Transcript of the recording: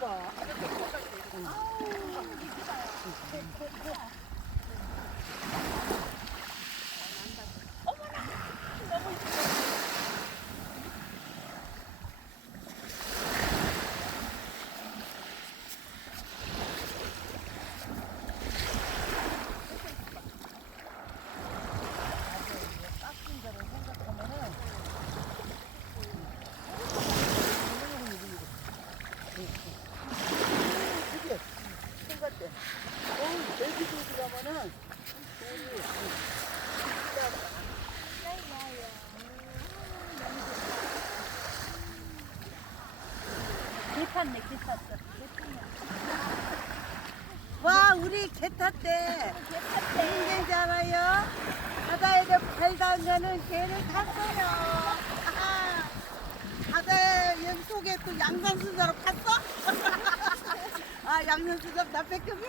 이뻐. 돼지고기 가면은 개 탔네, 개 탔어. 와 우리 개 탔대. 힘들지 않아요? 바다에서 발 담가는 개를 탔어요. 아하. 바다에 여기 속에 또 양산수자로 갔어? 아 양산수자 나 뺏겼지?